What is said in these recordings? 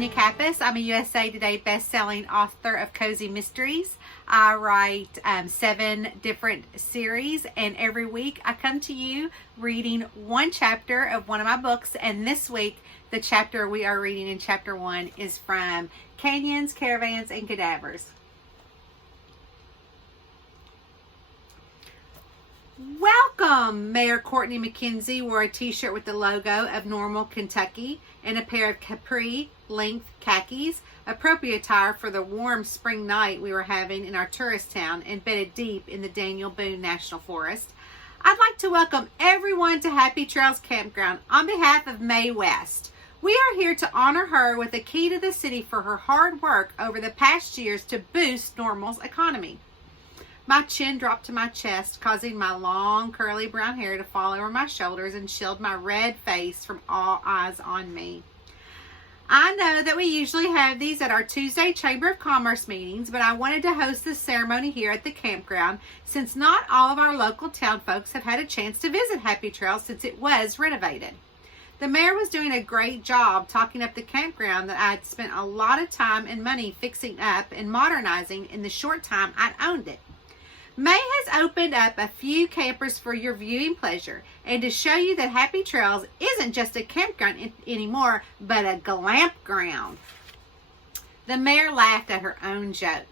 Tonya Kappes. I'm a USA Today best-selling author of cozy mysteries. I write 7 different series, and every week I come to you reading one chapter of one of my books. And this week, the chapter we are reading in chapter 1 is from Canyons, Caravans, and Cadavers. Welcome! Mayor Courtney McKenzie wore a t-shirt with the logo of Normal, Kentucky and a pair of capri length khakis, appropriate attire for the warm spring night we were having in our tourist town embedded deep in the Daniel Boone National Forest. I'd like to welcome everyone to Happy Trails Campground on behalf of Mae West. We are here to honor her with a key to the city for her hard work over the past years to boost Normal's economy. My chin dropped to my chest, causing my long, curly brown hair to fall over my shoulders and shield my red face from all eyes on me. I know that we usually have these at our Tuesday Chamber of Commerce meetings, but I wanted to host this ceremony here at the campground since not all of our local town folks have had a chance to visit Happy Trails since it was renovated. The mayor was doing a great job talking up the campground that I had spent a lot of time and money fixing up and modernizing in the short time I'd owned it. Mae has opened up a few campers for your viewing pleasure and to show you that Happy Trails isn't just a campground anymore, but a glamp ground. The mayor laughed at her own joke.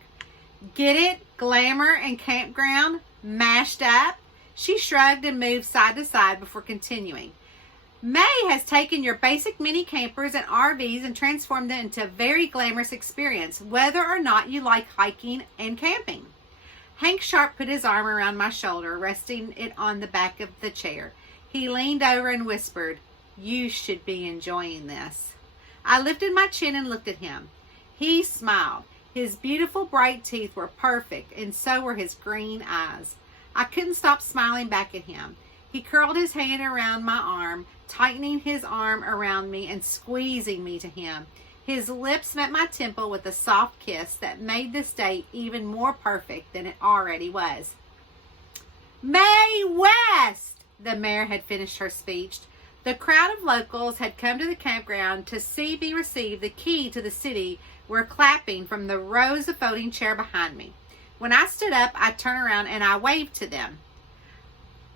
Get it? Glamour and campground mashed up? She shrugged and moved side to side before continuing. Mae has taken your basic mini campers and RVs and transformed them into a very glamorous experience, whether or not you like hiking and camping. Hank Sharp put his arm around my shoulder, resting it on the back of the chair. He leaned over and whispered, "You should be enjoying this." I lifted my chin and looked at him. He smiled. His beautiful bright teeth were perfect, and so were his green eyes. I couldn't stop smiling back at him. He curled his hand around my arm, tightening his arm around me and squeezing me to him. His lips met my temple with a soft kiss that made this day even more perfect than it already was. Mae West! The mayor had finished her speech. The crowd of locals had come to the campground to see me receive the key to the city, were clapping from the rows of folding chair behind me. When I stood up, I turned around and I waved to them.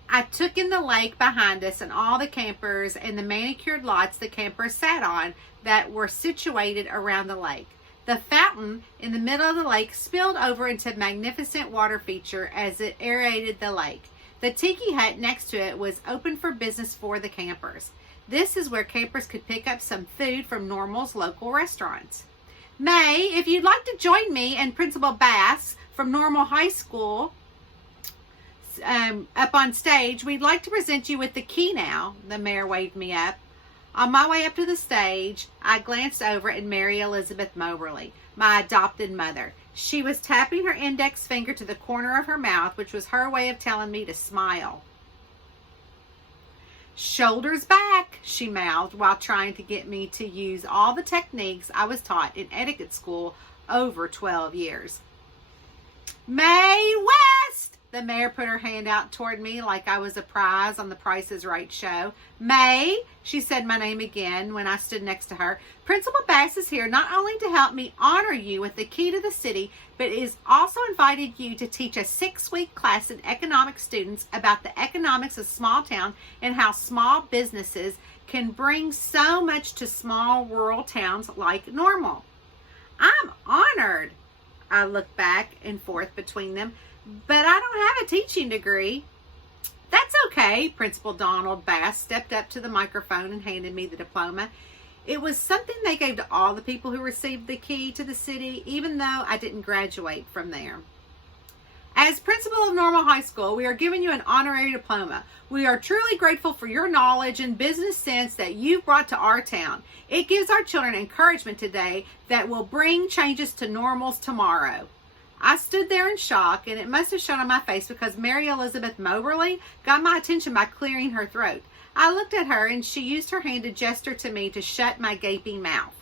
I took in the lake behind us and all the campers and the manicured lots the campers sat on that were situated around the lake. The fountain in the middle of the lake spilled over into a magnificent water feature as it aerated the lake. The tiki hut next to it was open for business for the campers. This is where campers could pick up some food from Normal's local restaurants. Mae, if you'd like to join me and Principal Bass from Normal High School up on stage, we'd like to present you with the key now. The mayor waved me up. On my way up to the stage, I glanced over at Mary Elizabeth Moberly, my adopted mother. She was tapping her index finger to the corner of her mouth, which was her way of telling me to smile. "Shoulders back," she mouthed while trying to get me to use all the techniques I was taught in etiquette school over 12 years. Mae West! The mayor put her hand out toward me like I was a prize on the Price is Right show. "Mae," she said my name again when I stood next to her. "Principal Bass is here not only to help me honor you with the key to the city, but is also invited you to teach a 6-week class in economics students about the economics of small town and how small businesses can bring so much to small rural towns like Normal." I'm honored. I looked back and forth between them. "But I don't have a teaching degree." "That's okay." Principal Donald Bass stepped up to the microphone and handed me the diploma. It was something they gave to all the people who received the key to the city, even though I didn't graduate from there. "As principal of Normal High School, we are giving you an honorary diploma. We are truly grateful for your knowledge and business sense that you've brought to our town. It gives our children encouragement today that will bring changes to Normal's tomorrow." I stood there in shock, and it must have shown on my face because Mary Elizabeth Moberly got my attention by clearing her throat. I looked at her, and she used her hand to gesture to me to shut my gaping mouth.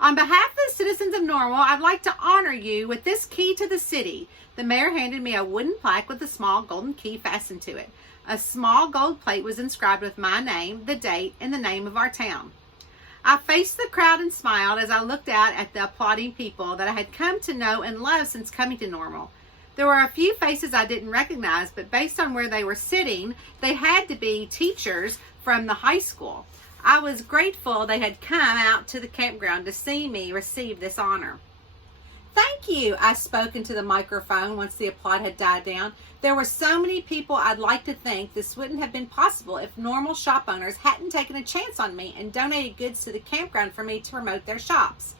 "On behalf of the citizens of Normal, I'd like to honor you with this key to the city." The mayor handed me a wooden plaque with a small golden key fastened to it. A small gold plate was inscribed with my name, the date, and the name of our town. I faced the crowd and smiled as I looked out at the applauding people that I had come to know and love since coming to Normal. There were a few faces I didn't recognize, but based on where they were sitting, they had to be teachers from the high school. I was grateful they had come out to the campground to see me receive this honor. Thank you, I spoke into the microphone once the applaud had died down. There were so many people I'd like to thank. This wouldn't have been possible if Normal shop owners hadn't taken a chance on me and donated goods to the campground for me to promote their shops.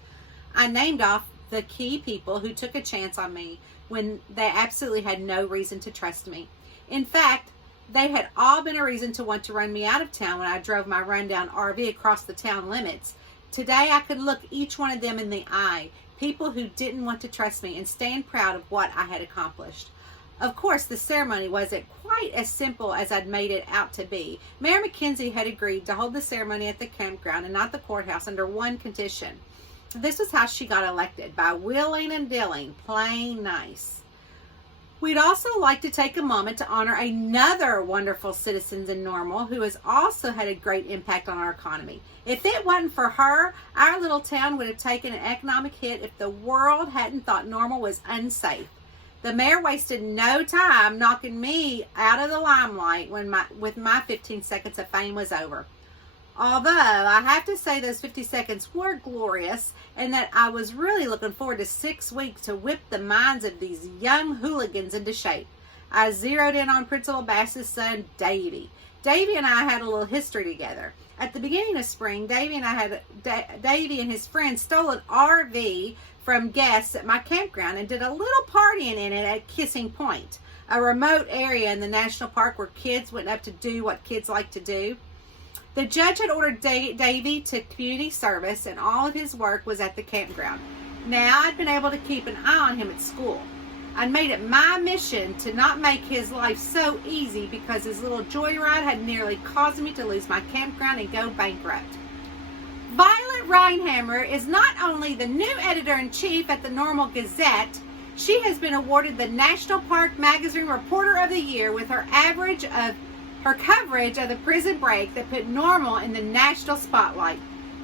I named off the key people who took a chance on me when they absolutely had no reason to trust me. In fact, they had all been a reason to want to run me out of town when I drove my rundown RV across the town limits. Today I could look each one of them in the eye, people who didn't want to trust me, and stand proud of what I had accomplished. Of course, the ceremony wasn't quite as simple as I'd made it out to be. Mayor McKenzie had agreed to hold the ceremony at the campground and not the courthouse under one condition. This was how she got elected, by wheeling and dealing, plain nice. We'd also like to take a moment to honor another wonderful citizen in Normal who has also had a great impact on our economy. If it wasn't for her, our little town would have taken an economic hit if the world hadn't thought Normal was unsafe. The mayor wasted no time knocking me out of the limelight with my 15 seconds of fame was over. Although I have to say those 50 seconds were glorious, and that I was really looking forward to 6 weeks to whip the minds of these young hooligans into shape. I zeroed in on Principal Bass's son, Davy. Davy and I had a little history together. At the beginning of spring, Davy and his friends stole an RV from guests at my campground and did a little partying in it at Kissing Point, a remote area in the national park where kids went up to do what kids like to do. The judge had ordered Davy to community service, and all of his work was at the campground. Now I'd been able to keep an eye on him at school. I'd made it my mission to not make his life so easy because his little joyride had nearly caused me to lose my campground and go bankrupt. Violet Reinhammer is not only the new editor-in-chief at the Normal Gazette, she has been awarded the National Park Magazine Reporter of the Year with her coverage of the prison break that put Normal in the national spotlight.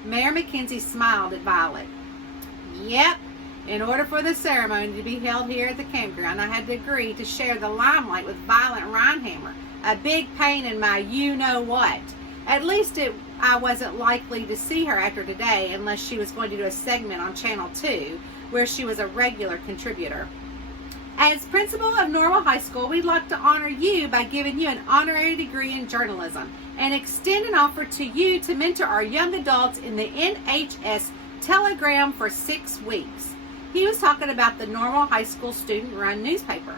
Mayor McKenzie smiled at Violet. Yep, in order for the ceremony to be held here at the campground, I had to agree to share the limelight with Violet Reinhammer, a big pain in my you-know-what. At least I wasn't likely to see her after today unless she was going to do a segment on Channel 2 where she was a regular contributor. As principal of Normal High School, we'd like to honor you by giving you an honorary degree in journalism and extend an offer to you to mentor our young adults in the NHS Telegram for 6 weeks. He was talking about the Normal High School student-run newspaper.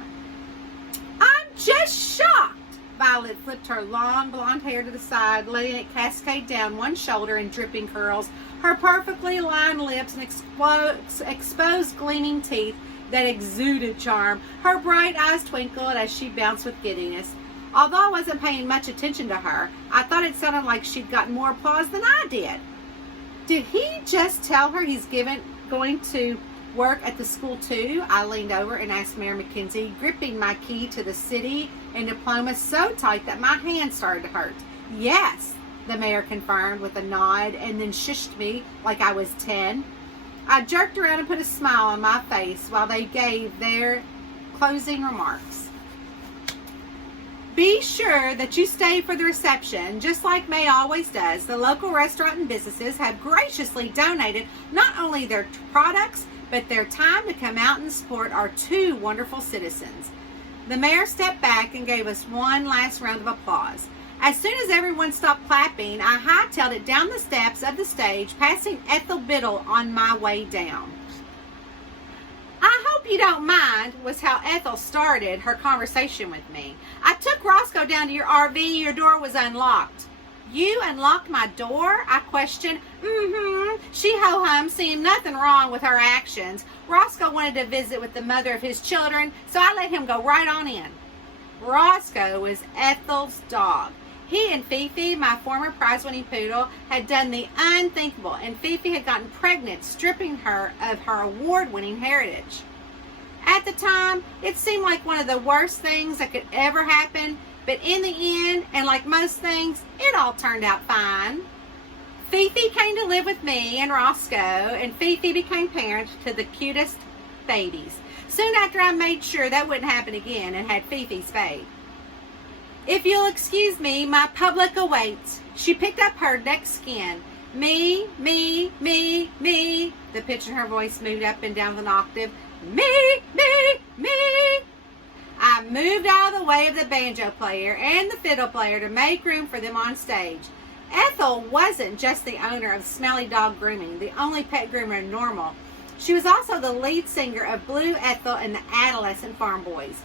I'm just shocked! Violet flipped her long blonde hair to the side, letting it cascade down one shoulder in dripping curls, her perfectly lined lips and exposed gleaming teeth that exuded charm. Her bright eyes twinkled as she bounced with giddiness. Although I wasn't paying much attention to her, I thought it sounded like she'd gotten more applause than I did. Did he just tell her he's going to work at the school too? I leaned over and asked Mayor McKenzie, gripping my key to the city and diploma so tight that my hand started to hurt. Yes, the mayor confirmed with a nod and then shushed me like I was 10. I jerked around and put a smile on my face while they gave their closing remarks. Be sure that you stay for the reception. Just like May always does, the local restaurant and businesses have graciously donated not only their products, but their time to come out and support our 2 wonderful citizens. The mayor stepped back and gave us one last round of applause. As soon as everyone stopped clapping, I hightailed it down the steps of the stage, passing Ethel Biddle on my way down. I hope you don't mind, was how Ethel started her conversation with me. I took Roscoe down to your RV. Your door was unlocked. You unlocked my door? I questioned. She ho-hummed, seeing nothing wrong with her actions. Roscoe wanted to visit with the mother of his children, so I let him go right on in. Roscoe was Ethel's dog. He and Fifi, my former prize-winning poodle, had done the unthinkable, and Fifi had gotten pregnant, stripping her of her award-winning heritage. At the time, it seemed like one of the worst things that could ever happen, but in the end, and like most things, it all turned out fine. Fifi came to live with me and Roscoe, and Fifi became parent to the cutest babies. Soon after, I made sure that wouldn't happen again and had Fifi spayed. If you'll excuse me, my public awaits. She picked up her neck skin. Me. The pitch in her voice moved up and down with an octave. Me. I moved out of the way of the banjo player and the fiddle player to make room for them on stage. Ethel wasn't just the owner of Smelly Dog Grooming, the only pet groomer in Normal. She was also the lead singer of Blue Ethel and the Adolescent Farm Boys.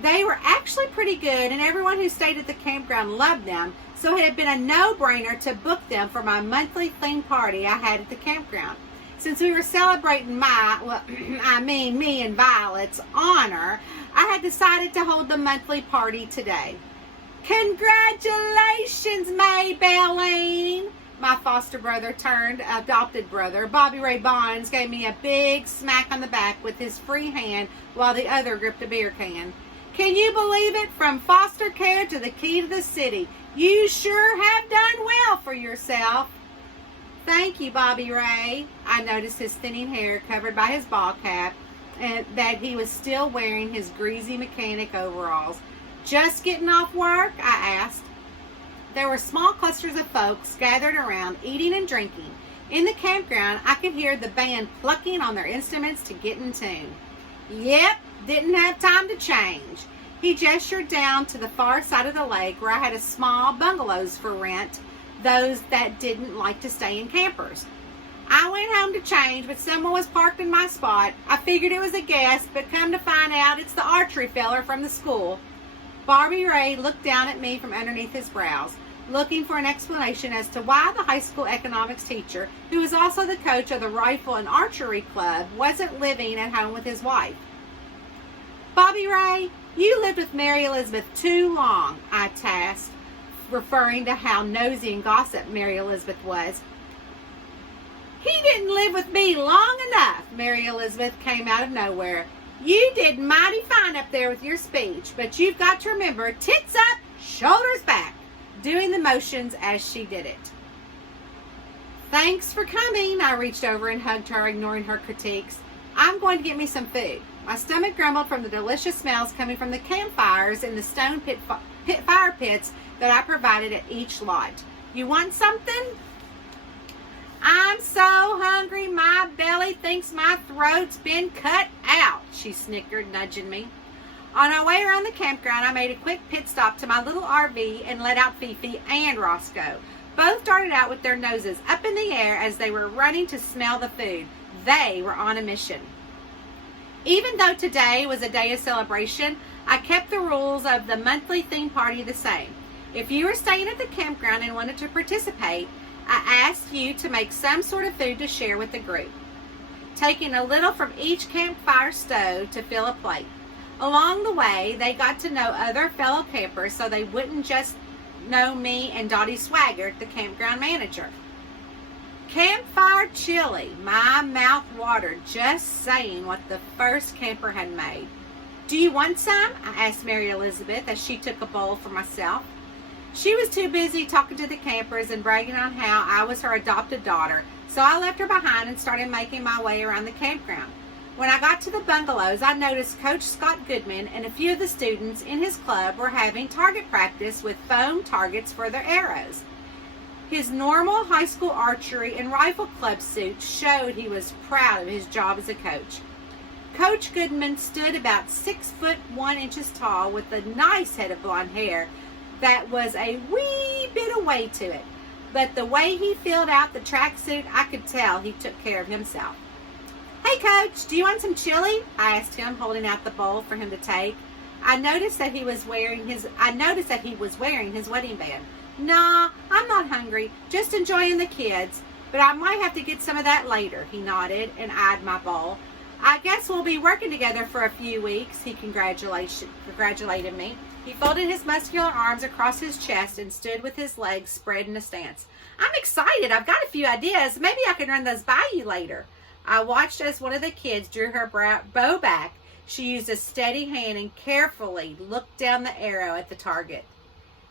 They were actually pretty good, and everyone who stayed at the campground loved them, so it had been a no-brainer to book them for my monthly theme party I had at the campground. Since we were celebrating me and Violet's honor, I had decided to hold the monthly party today. Congratulations, Maybelline! My foster brother turned adopted brother, Bobby Ray Bonds, gave me a big smack on the back with his free hand while the other gripped a beer can. Can you believe it? From foster care to the key to the city. You sure have done well for yourself. Thank you, Bobby Ray. I noticed his thinning hair covered by his ball cap and that he was still wearing his greasy mechanic overalls. Just getting off work? I asked. There were small clusters of folks gathered around, eating and drinking. In the campground, I could hear the band plucking on their instruments to get in tune. Yep, didn't have time to change. He gestured down to the far side of the lake where I had a small bungalows for rent, those that didn't like to stay in campers. I went home to change, but someone was parked in my spot. I figured it was a guest, but come to find out it's the archery feller from the school. Bobby Ray looked down at me from underneath his brows, looking for an explanation as to why the high school economics teacher, who was also the coach of the rifle and archery club, wasn't living at home with his wife. Bobby Ray, you lived with Mary Elizabeth too long, I tasked, referring to how nosy and gossip Mary Elizabeth was. He didn't live with me long enough, Mary Elizabeth came out of nowhere. You did mighty fine up there with your speech, but you've got to remember, tits up, shoulders back, doing the motions as she did it. Thanks for coming. I reached over and hugged her, ignoring her critiques. I'm going to get me some food. My stomach grumbled from the delicious smells coming from the campfires in the stone fire pits that I provided at each lodge. You want something? I'm so hungry, my belly thinks my throat's been cut out, she snickered, nudging me. On our way around the campground, I made a quick pit stop to my little RV and let out Fifi and Roscoe. Both darted out with their noses up in the air as they were running to smell the food. They were on a mission. Even though today was a day of celebration, I kept the rules of the monthly theme party the same. If you were staying at the campground and wanted to participate, I asked you to make some sort of food to share with the group, taking a little from each campfire stove to fill a plate. Along the way, they got to know other fellow campers so they wouldn't just know me and Dottie Swaggart, the campground manager. Campfire chili. My mouth watered just saying what the first camper had made. Do you want some? I asked Mary Elizabeth as she took a bowl for myself. She was too busy talking to the campers and bragging on how I was her adopted daughter, so I left her behind and started making my way around the campground. When I got to the bungalows, I noticed Coach Scott Goodman and a few of the students in his club were having target practice with foam targets for their arrows. His normal high school archery and rifle club suit showed he was proud of his job as a coach. Coach Goodman stood about 6'1" tall with a nice head of blonde hair that was a wee bit of weight to it. But the way he filled out the tracksuit, I could tell he took care of himself. Hey, Coach, do you want some chili? I asked him, holding out the bowl for him to take. I noticed that he was wearing his wedding band. Nah, I'm not hungry, just enjoying the kids, but I might have to get some of that later, he nodded and eyed my bowl. I guess we'll be working together for a few weeks, he congratulated me. He folded his muscular arms across his chest and stood with his legs spread in a stance. I'm excited. I've got a few ideas. Maybe I can run those by you later. I watched as one of the kids drew her bow back. She used a steady hand and carefully looked down the arrow at the target.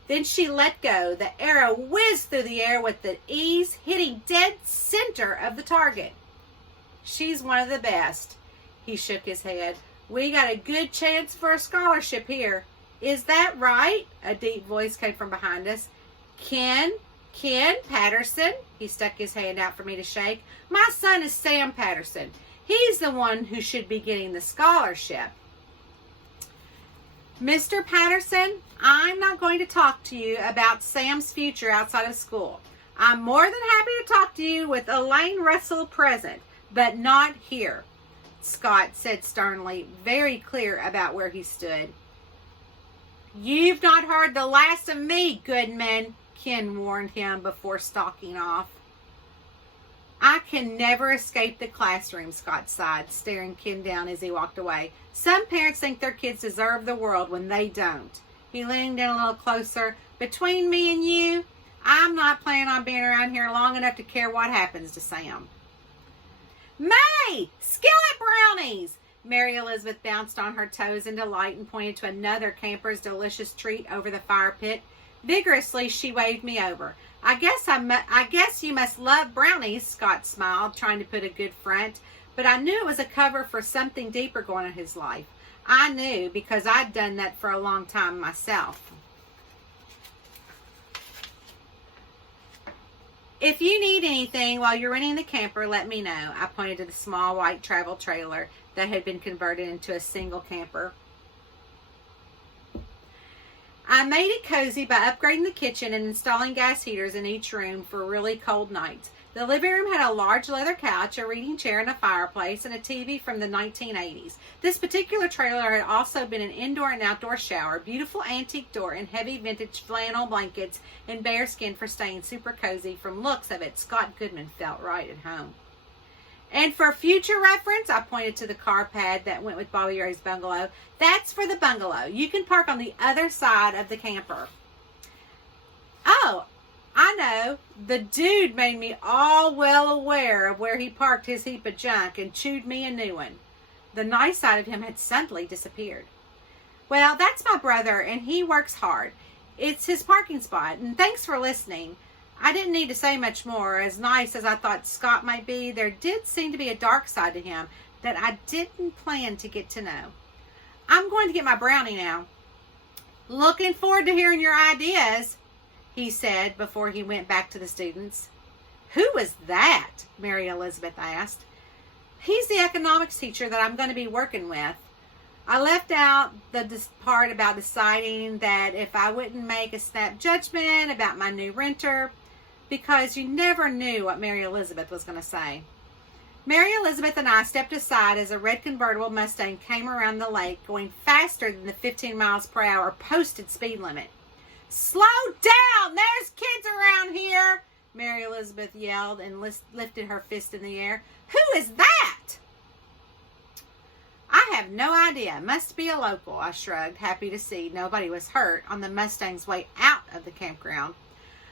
Then she let go. The arrow whizzed through the air with the ease, hitting dead center of the target. She's one of the best. He shook his head. We got a good chance for a scholarship here. Is that right? A deep voice came from behind us. Ken Patterson. He stuck his hand out for me to shake. My son is Sam Patterson. He's the one who should be getting the scholarship. Mr. Patterson, I'm not going to talk to you about Sam's future outside of school. I'm more than happy to talk to you with Elaine Russell present, but not here, Scott said sternly, very clear about where he stood. You've not heard the last of me, Goodman, Ken warned him before stalking off. I can never escape the classroom, Scott sighed, staring Ken down as he walked away. Some parents think their kids deserve the world when they don't. He leaned in a little closer. Between me and you, I'm not planning on being around here long enough to care what happens to Sam. May! Skillet brownies! Mary Elizabeth bounced on her toes in delight and pointed to another camper's delicious treat over the fire pit. Vigorously, she waved me over. I guess you must love brownies, Scott smiled, trying to put a good front. But I knew it was a cover for something deeper going on in his life. I knew because I'd done that for a long time myself. If you need anything while you're renting the camper, let me know. I pointed to the small white travel trailer that had been converted into a single camper. I made it cozy by upgrading the kitchen and installing gas heaters in each room for really cold nights. The living room had a large leather couch, a reading chair, and a fireplace, and a TV from the 1980s. This particular trailer had also been an indoor and outdoor shower, beautiful antique door, and heavy vintage flannel blankets and bearskin for staying super cozy. From looks of it, Scott Goodman felt right at home. And for future reference, I pointed to the car pad that went with Bobby Ray's bungalow. That's for the bungalow. You can park on the other side of the camper. Oh, I know. The dude made me all well aware of where he parked his heap of junk and chewed me a new one. The nice side of him had suddenly disappeared. Well, that's my brother, and he works hard. It's his parking spot, and thanks for listening. I didn't need to say much more. As nice as I thought Scott might be, there did seem to be a dark side to him that I didn't plan to get to know. I'm going to get my brownie now. Looking forward to hearing your ideas, he said before he went back to the students. Who was that? Mary Elizabeth asked. He's the economics teacher that I'm going to be working with. I left out the part about deciding that if I wouldn't make a snap judgment about my new renter, because you never knew what Mary Elizabeth was going to say. Mary Elizabeth and I stepped aside as a red convertible Mustang came around the lake, going faster than the 15 miles per hour posted speed limit. Slow down! There's kids around here! Mary Elizabeth yelled and lifted her fist in the air. Who is that? I have no idea. Must be a local, I shrugged, happy to see nobody was hurt on the Mustang's way out of the campground.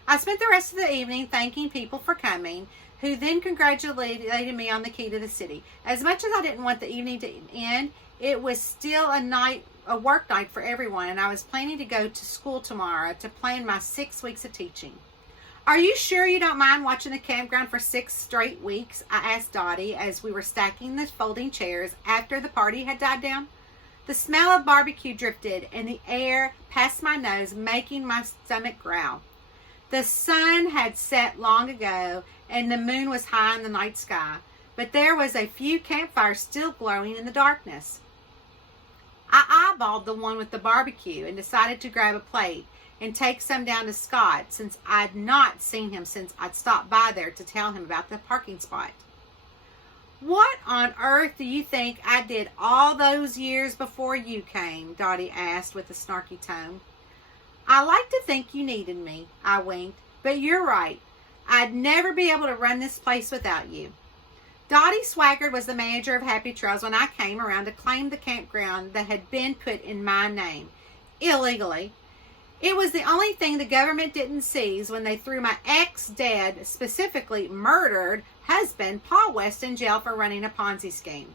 I spent the rest of the evening thanking people for coming, who then congratulated me on the key to the city. As much as I didn't want the evening to end, it was still a work night for everyone, and I was planning to go to school tomorrow to plan my 6 weeks of teaching. Are you sure you don't mind watching the campground for 6 straight weeks? I asked Dottie as we were stacking the folding chairs after the party had died down. The smell of barbecue drifted in the air past my nose, making my stomach growl. The sun had set long ago, and the moon was high in the night sky, but there was a few campfires still glowing in the darkness. I eyeballed the one with the barbecue and decided to grab a plate and take some down to Scott, since I'd not seen him since I'd stopped by there to tell him about the parking spot. What on earth do you think I did all those years before you came? Dottie asked with a snarky tone. I like to think you needed me, I winked, but you're right. I'd never be able to run this place without you. Dottie Swaggart was the manager of Happy Trails when I came around to claim the campground that had been put in my name, illegally. It was the only thing the government didn't seize when they threw my ex-dead, specifically murdered, husband, Paul West, in jail for running a Ponzi scheme.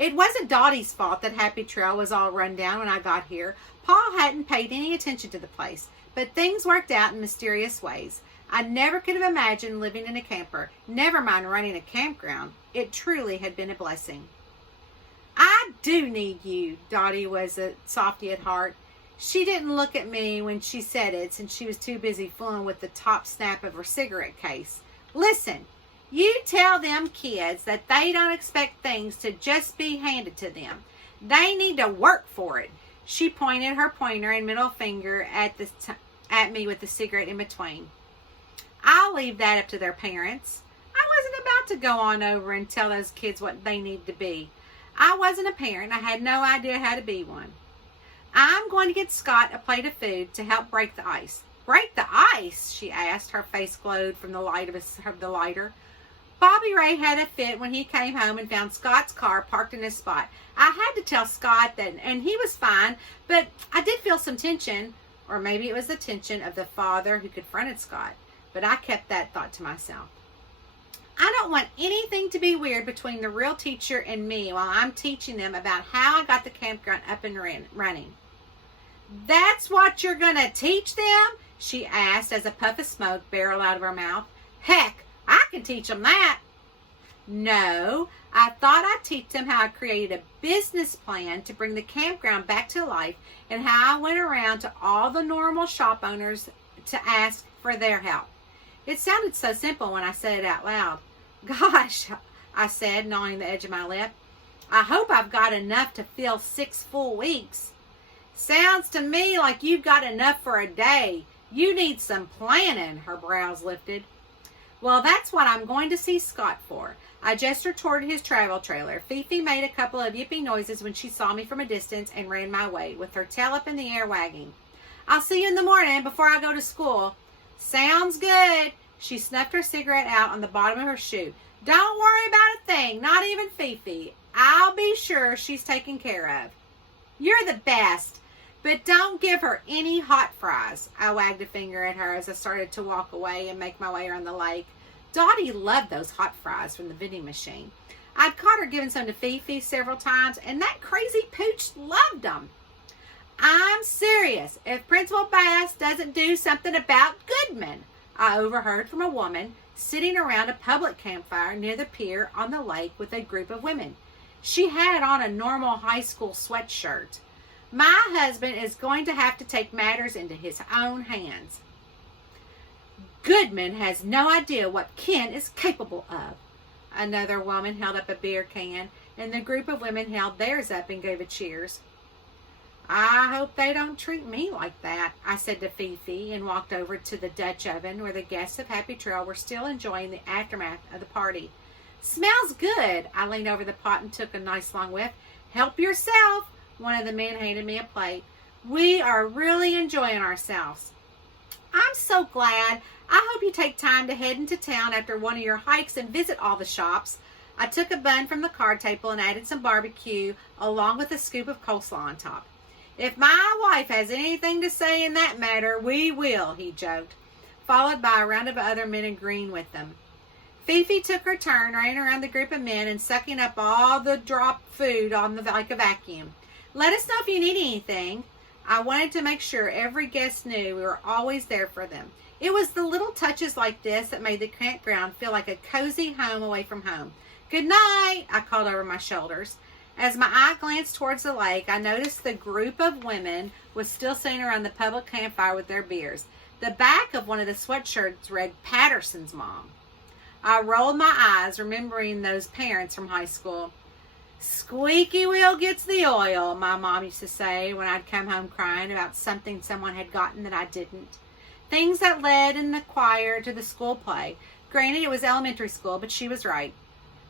It wasn't Dottie's fault that Happy Trail was all run down when I got here. Pa hadn't paid any attention to the place, but things worked out in mysterious ways. I never could have imagined living in a camper, never mind running a campground. It truly had been a blessing. I do need you. Dottie was a softy at heart. She didn't look at me when she said it, since she was too busy fooling with the top snap of her cigarette case. Listen, you tell them kids that they don't expect things to just be handed to them. They need to work for it. She pointed her pointer and middle finger at me with the cigarette in between. I'll leave that up to their parents. I wasn't about to go on over and tell those kids what they need to be. I wasn't a parent. I had no idea how to be one. I'm going to get Scott a plate of food to help break the ice. Break the ice? She asked. Her face glowed from the light of the lighter. Bobby Ray had a fit when he came home and found Scott's car parked in his spot. I had to tell Scott that, and he was fine, but I did feel some tension, or maybe it was the tension of the father who confronted Scott, but I kept that thought to myself. I don't want anything to be weird between the real teacher and me while I'm teaching them about how I got the campground up and running. That's what you're going to teach them? She asked as a puff of smoke barreled out of her mouth. Heck, I can teach them that. No, I thought I'd teach them how I created a business plan to bring the campground back to life and how I went around to all the normal shop owners to ask for their help. It sounded so simple when I said it out loud. Gosh, I said, gnawing the edge of my lip. I hope I've got enough to fill 6 full weeks. Sounds to me like you've got enough for a day. You need some planning, her brows lifted. Well, that's what I'm going to see Scott for. I gestured toward his travel trailer. Fifi made a couple of yipping noises when she saw me from a distance and ran my way, with her tail up in the air wagging. I'll see you in the morning before I go to school. Sounds good. She snuffed her cigarette out on the bottom of her shoe. Don't worry about a thing, not even Fifi. I'll be sure she's taken care of. You're the best, but don't give her any hot fries. I wagged a finger at her as I started to walk away and make my way around the lake. Dottie loved those hot fries from the vending machine. I'd caught her giving some to Fifi several times, and that crazy pooch loved them. I'm serious. If Principal Bass doesn't do something about Goodman, I overheard from a woman sitting around a public campfire near the pier on the lake with a group of women. She had on a normal high school sweatshirt. My husband is going to have to take matters into his own hands. Goodman has no idea what Ken is capable of. Another woman held up a beer can, and the group of women held theirs up and gave a cheers. I hope they don't treat me like that, I said to Fifi, and walked over to the Dutch oven where the guests of Happy Trail were still enjoying the aftermath of the party. Smells good. I leaned over the pot and took a nice long whiff. Help yourself. One of the men handed me a plate. We are really enjoying ourselves. I'm so glad. I hope you take time to head into town after one of your hikes and visit all the shops. I took a bun from the card table and added some barbecue along with a scoop of coleslaw on top. If my wife has anything to say in that matter, we will, he joked, followed by a round of other men agreeing with them. Fifi took her turn running around the group of men and sucking up all the dropped food like a vacuum. Let us know if you need anything. I wanted to make sure every guest knew we were always there for them. It was the little touches like this that made the campground feel like a cozy home away from home. Good night, I called over my shoulders. As my eye glanced towards the lake, I noticed the group of women was still sitting around the public campfire with their beers. The back of one of the sweatshirts read Patterson's mom. I rolled my eyes, remembering those parents from high school. Squeaky wheel gets the oil, my mom used to say when I'd come home crying about something someone had gotten that I didn't. Things that led in the choir to the school play. Granted, it was elementary school, but she was right.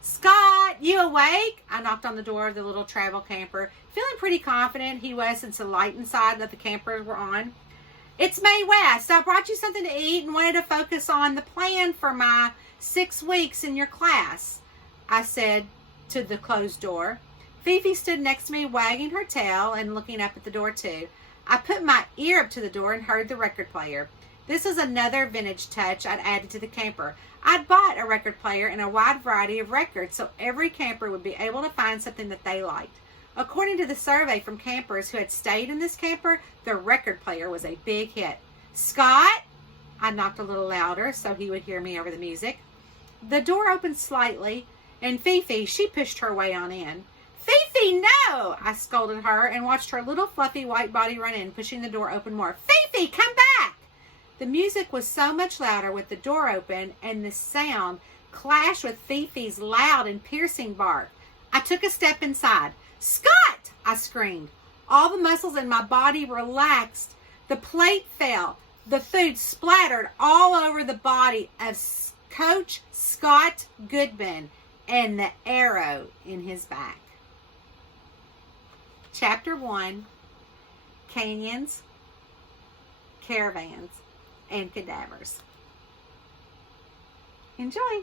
Scott, you awake? I knocked on the door of the little travel camper, feeling pretty confident he was since the light inside that the campers were on. It's May West. I brought you something to eat and wanted to focus on the plan for my 6 weeks in your class, I said to the closed door. Fifi stood next to me, wagging her tail and looking up at the door too. I put my ear up to the door and heard the record player. This was another vintage touch I'd added to the camper. I'd bought a record player and a wide variety of records so every camper would be able to find something that they liked. According to the survey from campers who had stayed in this camper, the record player was a big hit. Scott, I knocked a little louder so he would hear me over the music. The door opened slightly, and Fifi, she pushed her way on in. Fifi, no! I scolded her and watched her little fluffy white body run in, pushing the door open more. Fifi, come back! The music was so much louder with the door open, and the sound clashed with Fifi's loud and piercing bark. I took a step inside. Scott! I screamed. All the muscles in my body relaxed. The plate fell. The food splattered all over the body of Coach Scott Goodman and the arrow in his back. Chapter 1, Canyons, Caravans, and Cadavers. Enjoy!